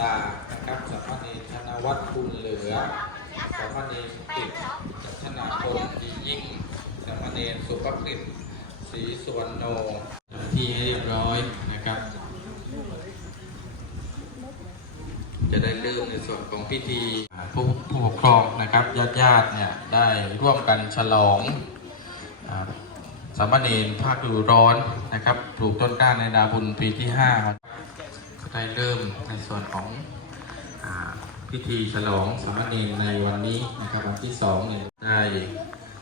ตานะครับสามเณรธนวัฒน์บุญเหลือสามเณรกิตจัชนาพลดียิ่งสามเณรสุภกฤษศรีสวรโนที่ให้เรียบร้อยนะครับ จะได้เริ่มในส่วนของพิธีผู้ผู้ปกครองนะครับญาติญาติเนี่ยได้ร่วมกันฉลองสามเณรภาคฤดูร้อนนะครับปลูกต้นกล้าในดาบุญปีที่5 ได้เริ่มในส่วนของอพิธีฉลองสามเณรในวันนี้นะครับวันที่2เนี่ยได้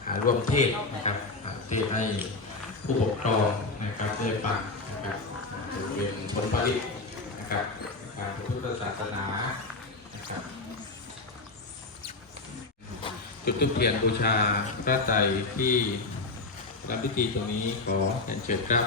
อ่าร่วมเทศนะครับเทศให้ผู้ปกครองนะครับได้ฟังนะครับเป็นผลผลิตนะครับการพุทธศาสนานะครับจุดทูปเทียนบูชาพระไตรที่รับพิธีตรงนี้ขอเรียนเชิญครับ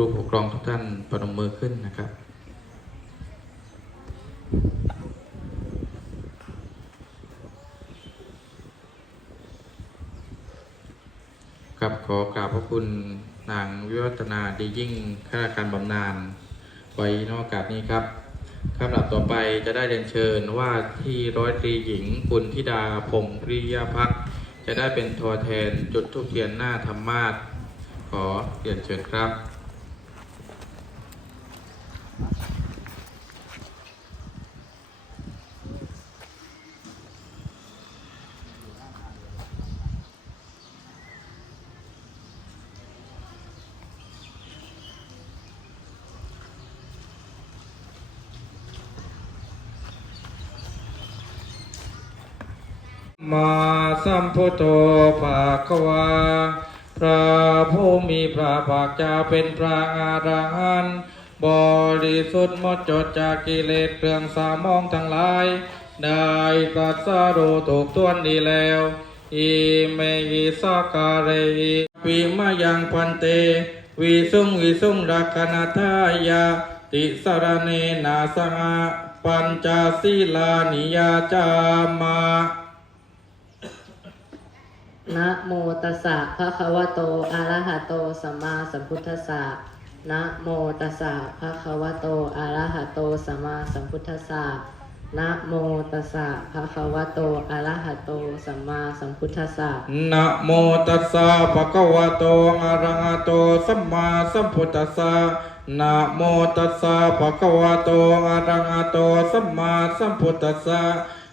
ผู้ปก ครองทุกท่านประนมมือขึ้นนะครับ ครับขอกราบพระคุณนางวิวัฒนาดียิ่งข้าราชการบำนาญไว้นอกาสนี้ครับคำหลับต่อไปจะได้เรียนเชิญว่าที่ร้อยตรีหญิงปุณธิดาพงศ์ปริยพักษ์จะได้เป็นตัวแทนจุดทุกเทียนหน้าธรรมาสขอเรียนเชิญครับ มาสัม พุทโธภาควา พระผู้มีพระภาคเจ้าเป็นพระอรหันต์บริสุทธิ์หมดจดจากกิเลสเครื่องสามองทั้งหลาย ได้ตรัสรู้ถูกต้วนดีแล้วอิเมหิสการะอิวิมายังพันเต วิสุงวิสุงรักนาทายาติสารเนนาสหะปัญจศีลานิยาจามา นะโมตัสสะภะคะวะโตอะระหะโตสัมมาสัมพุทธัสสะนะโมตัสสะภะคะวะโตอะระหะโตสัมมาสัมพุทธัสสะนะโมตัสสะภะคะวะโตอะระหะโตสัมมาสัมพุทธัสสะนะโมตัสสะภะคะวะโตอะระหะโตสัมมาสัมพุทธัสสะนะโมตัสสะภะคะวะโตอะระหะโตสัมมาสัมพุทธัสสะ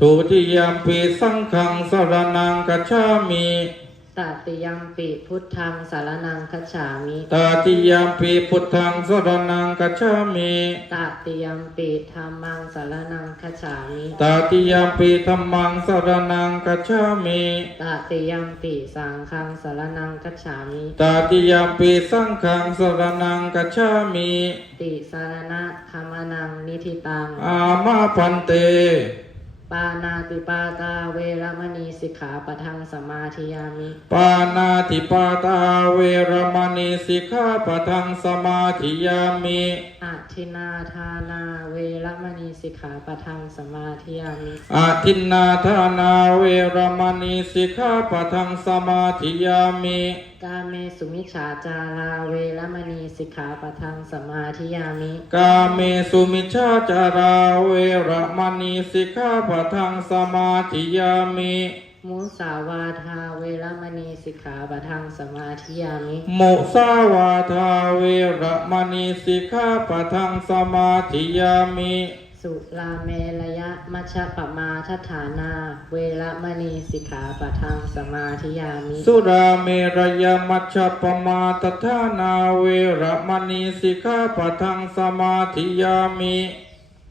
ทุติยมปีสังฆังสรณังกัจฉามิตติยมปิพุทธังสารนังคัจฉามิตาติยมปีพุทธังสรณังกัจฉามิตติยมปิธัมมังสารนังคัจฉามิตาติยมปีธรรมังสรณังกัจฉามิตติยมปิสังฆังสารนังคัจฉามิตาติยมปีสังฆังสรณังกัจฉามิติสารณะธรรมนังนิธิตังอามาพันเต ปานาติปาตาเวรมณีสิกขาปะทังสมาธิยามิ ปานาติปาตาเวรม ณีสิกขาปะทังสมาธิยามิอทินนาทานาเวรมณีสิกขาปะทังสมาธิยามิอาทินนาธานาเวรมณีสิกขาปะทังสมาธิยามิกาเมสุมิจฉาจาราเวรมณีสิกขาปะทังสมาธิยามิกาเมสุมิชฌาจาราเวรมณีสิกขาปะทังสมาธิยามิ มุสาวาทาเวรมณีสิกขาปะทังสมาธิยามิมุสาวาทาเวรมณีสิกขาปะทังสมาธิยามิสสุราเมรยะมัชฌปมาทัฏฐานา เวระมณีสิกขาปะทังสมาธิยามิสุราเมรยมัชฌปมาตทานาเวระมณีสิกขาปะทังสมาธิยามิ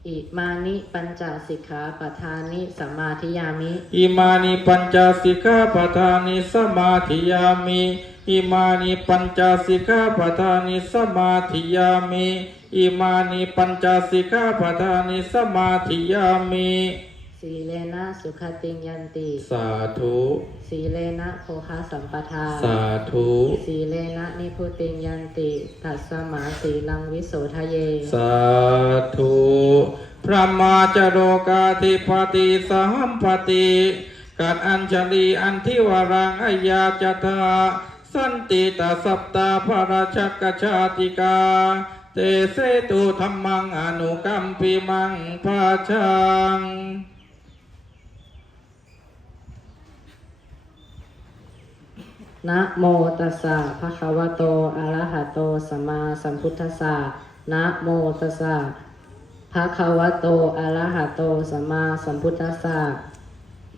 อิมานิปัญจสิกขาปทานิสมมาธิยามิ อิมานิปัญจสิกขาปทานิสมาธิยามิอิมานิปัญจสิกขาปทานิสมาธิยามิอิมานิปัญจสิกขาปทานิสมาธิยามิ สีเลนะสุขติงยันติ สาธุ สีเลนะโภคาสัมปทา สาธุ สีเลนะนิพุติงยันติ ตัสสมาสีลังวิโสทะเย สาธุ พระมาจโรกาธิปติสัมปติการอัญชลีอันทิวรังอายาจตาสันติตาสัปตาพระราชกชาติกา เตเสตุธรรมังอนุกัมปิมังภาชัง นะโมตัสสะภะคะวะโตอะระหะโตสัมมาสัมพุทธัสสะนะโมตัสสะภะคะวะโตอะระหะโตสัมมาสัมพุทธัสสะ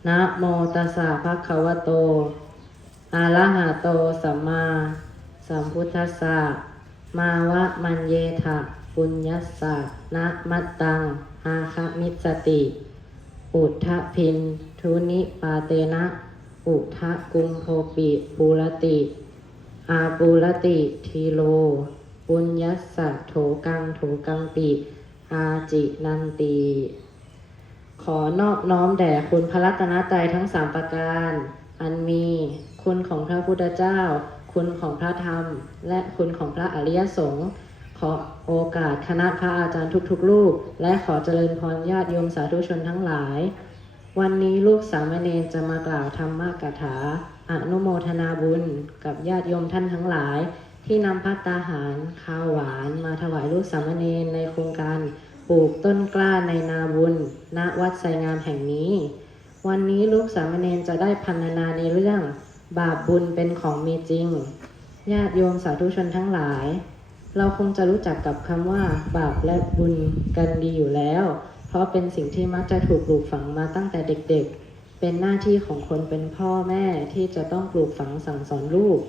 นะโมตัสสะภะคะวะโตอะระหะโตสัมมาสัมพุทธัสสะมาวะมันเยทะปุญญัสสะนะมัตตังอาคามิสติ อุทธพินทุนิปาเตนะ อุทะกุมโภปิปูรติ อาปูรติทีโล ปุญญัสสะโถกังโถกังปิ อาจินันตี ขอนอบน้อมแด่คุณพระรัตนตรัยทั้งสามประการ อันมีคุณของพระพุทธเจ้า คุณของพระธรรม และคุณของพระอริยสงฆ์ขอโอกาสคณะพระอาจารย์ทุกๆรูป และขอเจริญพรญาติโยมสาธุชนทั้งหลาย วันนี้ลูกสามเณรจะมากล่าวธรรมกถาอนุโมทนาบุญกับญาติโยมท่านทั้งหลาย ที่นำพัตตาหารข้าวหวานมาถวายลูกสามเณรในโครงการปลูกต้นกล้าในนาบุญ ณวัดไซงามแห่งนี้ วันนี้ลูกสามเณรจะได้พันนาในเรื่อง บาปบุญเป็นของมีจริง ญาติโยมสาธุชนทั้งหลาย เราคงจะรู้จักกับคำว่า บาปและบุญกันดีอยู่แล้ว เพราะเป็นสิ่งที่มักจะถูกปลูกฝังมาตั้งแต่เด็กๆ เป็นหน้าที่ของคนเป็นพ่อแม่ที่จะต้องปลูกฝังสั่งสอนลูก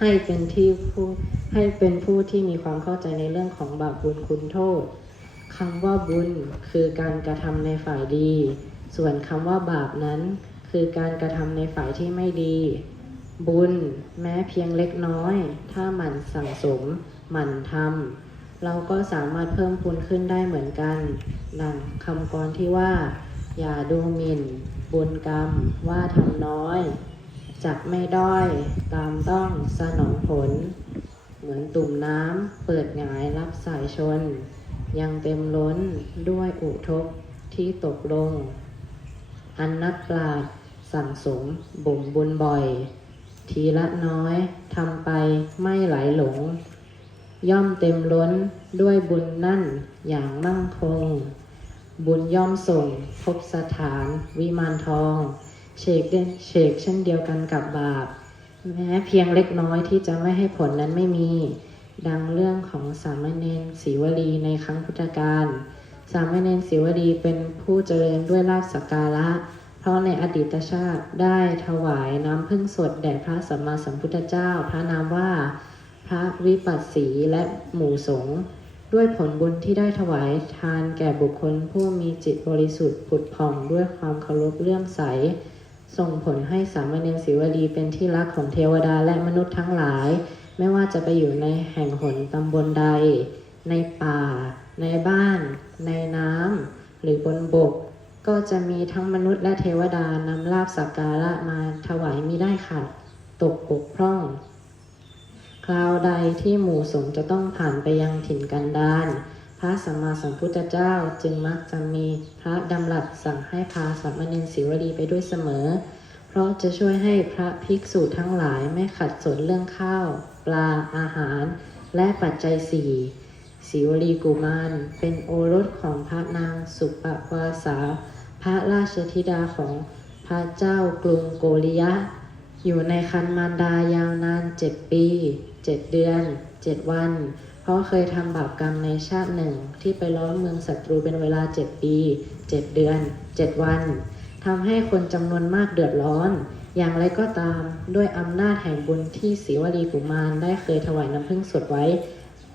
ให้เป็นที่ผู้ให้เป็นผู้ที่มีความเข้าใจในเรื่องของบาปบุญคุณโทษคำว่าบุญคือการกระทำในฝ่ายดี ส่วนคำว่าบาปนั้น คือการกระทำในฝ่ายที่ไม่ดี บุญแม้เพียงเล็กน้อย ถ้าหมั่นสั่งสม หมั่นทำ เราก็สามารถเพิ่มพูนขึ้นได้เหมือนกัน ดังคำกรที่ว่า อย่าดูหมิ่น บุญกรรมว่าทำน้อยจักไม่ด้อยตามต้องสนองผล เหมือนตุ่มน้ำเปิดหงายรับสายชน ยังเต็มล้นด้วยอุทกที่ตกลง อันนักปราดสั่งสมบ่มบุญบ่อย ทีละน้อยทำไปไม่ไหลหลง ย่อมเต็มล้นด้วยบุญนั่นอย่างมั่งคง บุญย่อมส่งพบสถานวิมานทองเชกเชกเช่นเดียวกันกับบาป แม้เพียงเล็กน้อยที่จะไม่ให้ผลนั้นไม่มี ดังเรื่องของสามเณรศรีวลีในครั้งพุทธกาลสามเณรศรีวลีเป็นผู้เจริญด้วยลาภสักการะ เพราะในอดีตชาติได้ถวายน้ำพึ่งสดแด่พระสัมมาสัมพุทธเจ้า พระนามว่า พระวิปัสสีและหมู่สงฆ์ด้วยผลบุญที่ได้ถวายทานแก่บุคคลผู้มีจิตบริสุทธิ์ผุดผ่องด้วยความเคารพเลื่อมใส ส่งผลให้สามเณรศิวลีเป็นที่รักของเทวดาและมนุษย์ทั้งหลาย ไม่ว่าจะไปอยู่ในแห่งหนตำบลใด ในป่า ในบ้าน ในน้ำหรือบนบก ก็จะมีทั้งมนุษย์และเทวดานำลาบสักการะมาถวายมิได้ขัดตกบกพร่อง คราวใดที่หมู่สงฆ์จะต้องผ่านไปยังถิ่นกันดารพระสัมมาสัมพุทธเจ้าจึงมักจะมีพระดำรัสสั่งให้พาสามเณรศิวลีไปด้วยเสมอ เพราะจะช่วยให้พระภิกษุทั้งหลายไม่ขัดสนเรื่องข้าว ปลาอาหาร และปัจจัยสี่ศิวลีกุมารเป็นโอรสของพระนางสุปวาสา พระราชธิดาของพระเจ้ากรุงโกริยะ อยู่ในคันมารดายาวนานเจ็ดปี เจ็ดเดือนเจ็ดวัน เพราะเคยทำบาปกรรมในชาติหนึ่ง ที่ไปล้อมเมืองศัตรูเป็นเวลาเจ็ดปีเจ็ดเดือนเจ็ดวันทำให้คนจำนวนมากเดือดร้อน อย่างไรก็ตามด้วยอำนาจแห่งบุญที่ศิวลีกุมารได้เคยถวายน้ำผึ้งสดไว้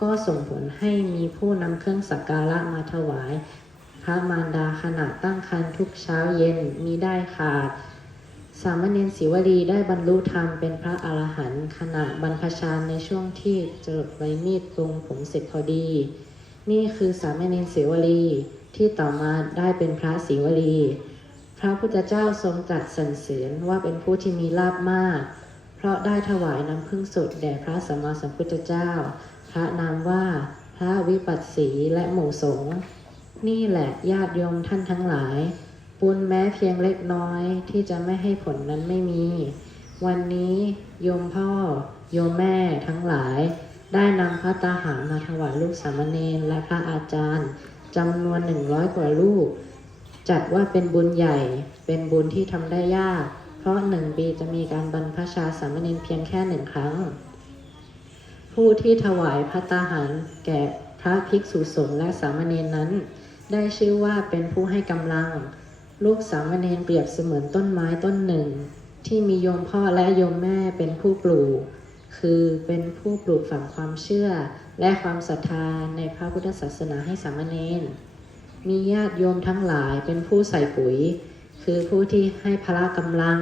ก็ส่งผลให้มีผู้นำเครื่องสักการะมาถวาย พระมารดาขณะตั้งครรภ์ทุกเช้าเย็นมีได้ขาด สามเณรศิวลีได้บรรลุธรรมเป็นพระอรหันต์ขณะบรรพชาในช่วงที่จรดไว้มีดปรุงผมเสร็จพอดี นี่คือสามเณรศิวลีที่ต่อมาได้เป็นพระศิวลี พระพุทธเจ้าทรงตรัสสรรเสริญว่าเป็นผู้ที่มีลาภมาก เพราะได้ถวายน้ำพึ่งสดแด่พระสัมมาสัมพุทธเจ้า พระนามว่าพระวิปัสสีและหมู่สงฆ์นี่แหละญาติโยมท่านทั้งหลาย บุญแม้เพียงเล็กน้อยที่จะไม่ให้ผลนั้นไม่มี วันนี้โยมพ่อ โยมแม่ทั้งหลาย ได้นำพระตาหารมาถวายลูกสามเณรและพระอาจารย์จำนวนหนึ่งร้อยกว่าลูก จัดว่าเป็นบุญใหญ่ เป็นบุญที่ทำได้ยาก เพราะหนึ่งปีจะมีการบรรพชาสามเณรเพียงแค่หนึ่งครั้ง ผู้ที่ถวายพระตาหารแก่พระภิกษุสงฆ์และสามเณรนั้น ได้ชื่อว่าเป็นผู้ให้กำลัง ลูกสามเณรเปรียบเสมือนต้นไม้ต้นหนึ่ง ที่มีโยมพ่อและโยมแม่เป็นผู้ปลูก คือเป็นผู้ปลูกฝังความเชื่อ และความศรัทธาในพระพุทธศาสนาให้สามเณรมีญาติโยมทั้งหลายเป็นผู้ใส่ปุ๋ย คือผู้ที่ให้พละกำลัง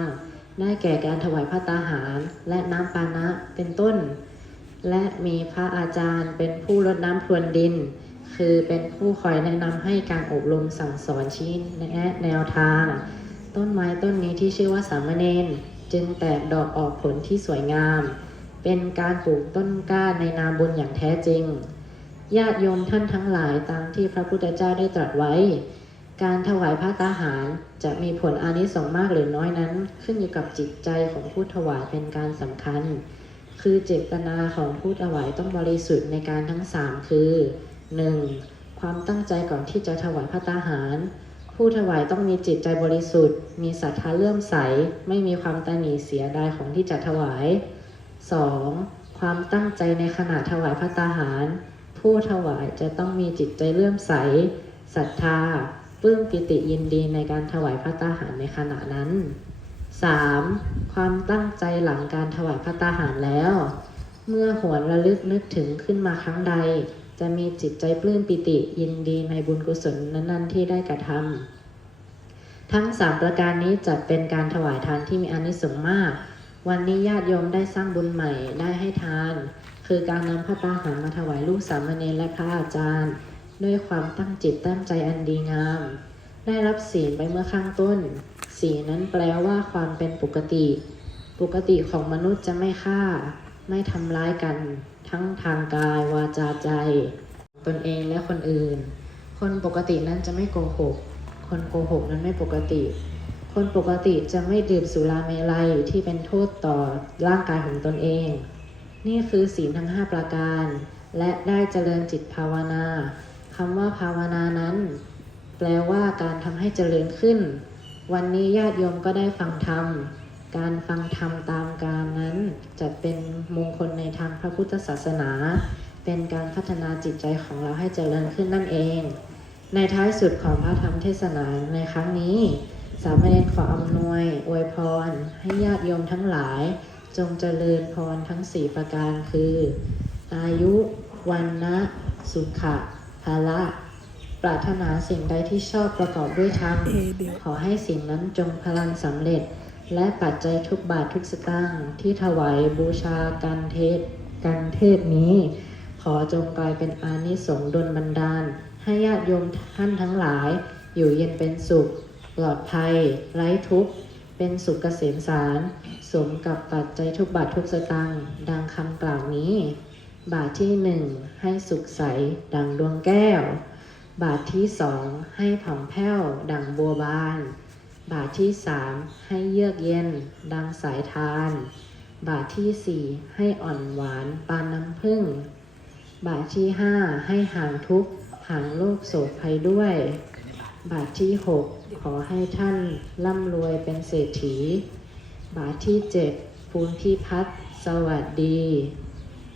ได้แก่การถวายพระตาหารและน้ำปานะเป็นต้น และมีพระอาจารย์เป็นผู้รดน้ำพรวนดิน คือเป็นผู้คอยแนะนำให้การอบรมสั่งสอนชี้แนะแนวทาง ต้นไม้ต้นนี้ที่ชื่อว่าสามเณรจึงแตกดอกออกผลที่สวยงาม เป็นการปลูกต้นกล้าในนามบุญอย่างแท้จริง ญาติโยมท่านทั้งหลายตามที่พระพุทธเจ้าได้ตรัสไว้ การถวายพระตาหารจะมีผลอานิสงส์มากหรือน้อยนั้น ขึ้นอยู่กับจิตใจของผู้ถวายเป็นการสำคัญ คือเจตนาของผู้ถวายต้องบริสุทธิ์ในการทั้งสามคือ 1. ความตั้งใจก่อนที่จะถวายพระตาหาร ผู้ถวายต้องมีจิตใจบริสุทธิ์ มีศรัทธาเลื่อมใส ไม่มีความตนีเสียดายของที่จะถวาย 2. ความตั้งใจในขณะถวายพระตาหาร ผู้ถวายจะต้องมีจิตใจเลื่อมใสศรัทธาปลื้มปิติยินดีในการถวายพระตาหารในขณะนั้น 3. ความตั้งใจหลังการถวายพระตาหารแล้ว เมื่อหวนระลึกนึกถึงขึ้นมาครั้งใด จะมีจิตใจปลื้มปิติยินดีในบุญกุศลนั้นๆที่ได้กระทำทั้งสามประการนี้จัดเป็นการถวายทานที่มีอานิสงส์มาก วันนี้ญาติโยมได้สร้างบุญใหม่ได้ให้ทาน คือการนำพระตาหารมาถวายลูกสามเณรและพระอาจารย์ ด้วยความตั้งจิตตั้งใจอันดีงาม ได้รับศีลไปเมื่อข้างต้นศีลนั้นแปลว่าความเป็นปกติ ปกติของมนุษย์จะไม่ฆ่า ไม่ทำร้ายกัน ทั้งทางกายวาจาใจ ตนเองและคนอื่น คนปกตินั้นจะไม่โกหก คนโกหกนั้นไม่ปกติ คนปกติจะไม่ดื่มสุราเมลัยที่เป็นโทษต่อร่างกายของตนเอง นี่คือศีลทั้ง 5 ประการ และได้เจริญจิตภาวนาคำว่าภาวนานั้น แปลว่าการทำให้เจริญขึ้น วันนี้ญาติโยมก็ได้ฟังธรรม การฟังธรรมตามการนั้น จะเป็นมงคลในทางพระพุทธศาสนา เป็นการพัฒนาจิตใจของเราให้เจริญขึ้นนั่นเอง ในท้ายสุดของพระธรรมเทศนาในครั้งนี้ สามเณรขออำนวยอวยพร ให้ญาติโยมทั้งหลาย จงเจริญพรทั้งสี่ประการคือ อายุวันนะสุขะภาละปรารถนาสิ่งใดที่ชอบประกอบด้วยธรรมขอให้สิ่งนั้นจงพลังสำเร็จ และปัจจัยทุกบาททุกสตางค์ที่ถวายบูชาการเทศการเทศนี้ ขอจงกลายเป็นอานิสงส์ดลบันดาล ให้ญาติโยมท่านทั้งหลาย อยู่เย็นเป็นสุข ปลอดภัย ไร้ทุกข์ เป็นสุขเกษมสาร สมกับปัจจัยทุกบาททุกสตางค์ดังคำกล่าวนี้ บาทที่หนึ่งให้สุขใส ดังดวงแก้ว บาทที่สองให้ผ่องแผ้ว ดังบัวบาน บาทที่สามให้เยือกเย็น ดังสายทาน บาทที่สี่ให้อ่อนหวานปานน้ำผึ้งบาทที่ห้าให้ห่างทุกข์ห่างโลกโศกภัยด้วย บาทที่หกขอให้ท่านร่ำรวยเป็นเศรษฐี บาทที่เจ็ดภูนพิพัฒน์สวัสดี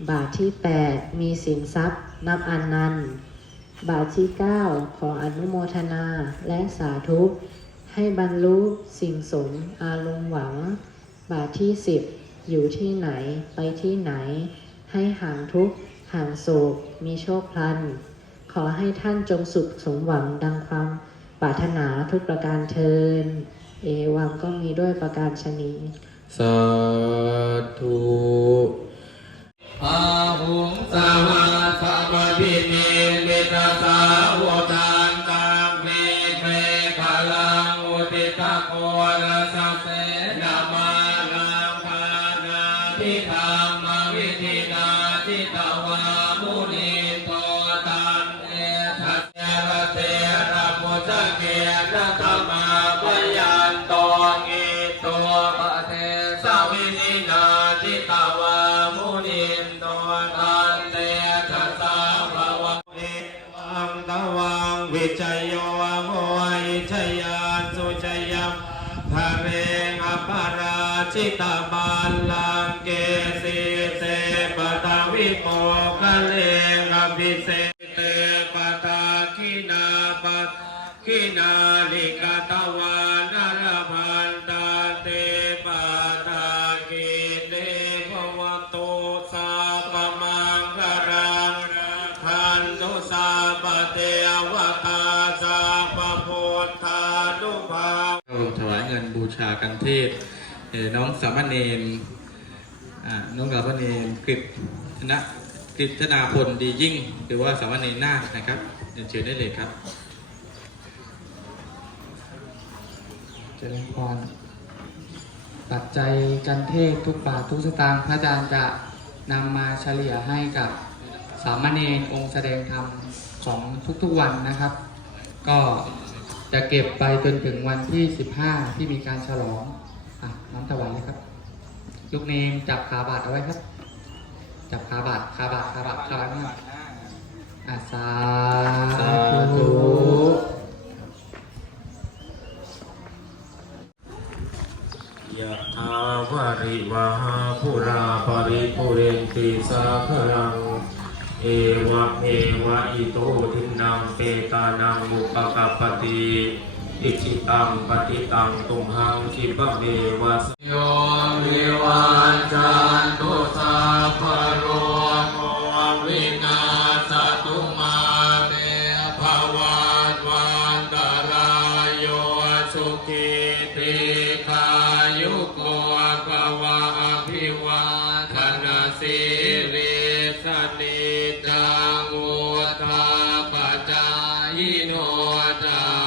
บาทที่8มีสินทรัพย์นับอันนันต์บาทที่9ขออนุโมทนาและสาธุ ให้บรรลุสิ่งสมอารมณ์หวัง บาทที่10อยู่ที่ไหนไปที่ไหน ให้ห่างทุกข์ห่างโศก มีโชคพลัน ขอให้ท่านจงสุขสมหวังดังความปรารถนาทุกประการเทิน เอวังก็มีด้วยประการชนีสาธุอาหุงสามาสัมพิเนมิตาสาว เบูชากันเทศน้องสามเณรน้องสามเณรกฤษณะกฤษณาพลดียิ่ง หรือว่าสามเณรนาคนะครับเรียนเชิญได้เลยครับเจริญพรปัจจัยกันเทศทุกบาททุกสตางค์พระอาจารย์จะนำมาเฉลี่ยให้กับสามเณรองค์แสดงธรรมของทุกๆวันนะครับ ก็ จะเก็บไปจนถึงวันที่ 15 ที่มีการฉลองอะน้ำถวายเลยครับ ลูกเนมจับขาบาทเอาไว้ครับ จับขาบาทขาบาทขาบาทขาบาทมากอาสาธุยะถาวาริวหาภูราปริปุเรนติสาครัง เอวะเมวะอิโตทินังเปตานังมุปกปปติอิจิตังปฏิตังตุมหังคิปะเมวะโยวิวาจันตุ โนจา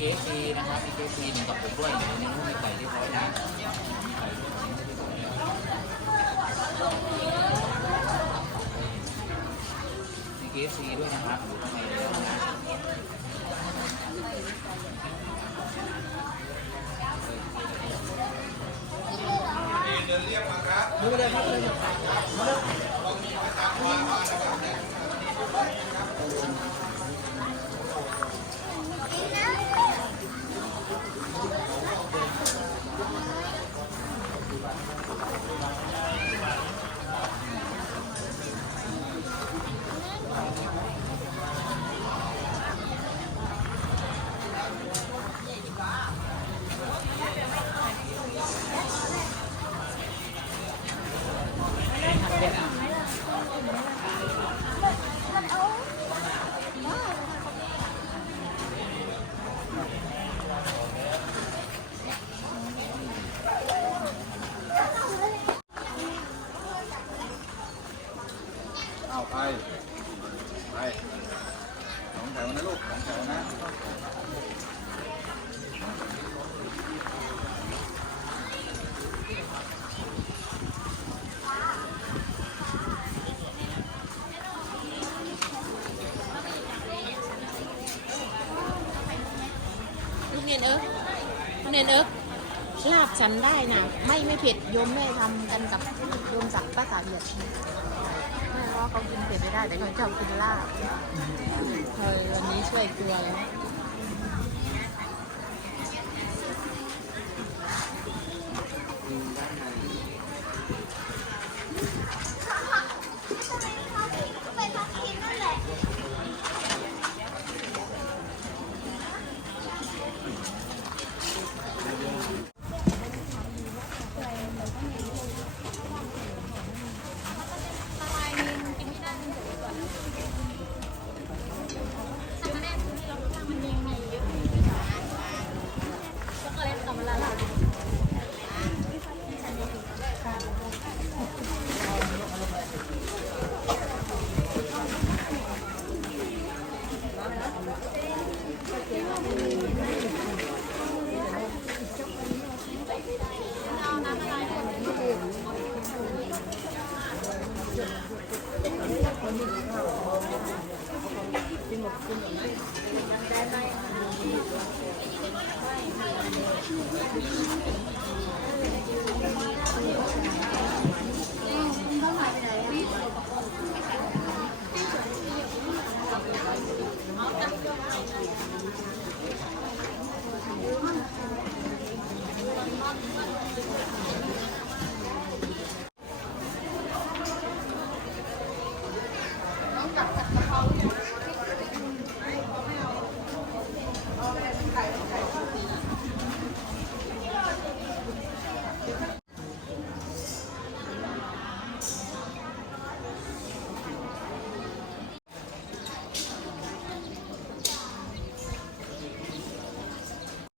คซีนะครับมีเคซีกับผมด้วยในนี้มีไก่เรียบร้อยนะมีเคซีด้วยนะครับอยู่ข้างในเลยนะเอาไป เนียนเอิร์กลูกเนียนเอิร์กลาบฉันได้นะไม่ไม่เผ็ดโยมแม่ทำกันกับโยมจากป้าสาเบียดแม่ว่าเขากินเผ็ดไม่ได้แต่เขาชอบกินลาบเคยวันนี้ช่วยเกลือแล้ว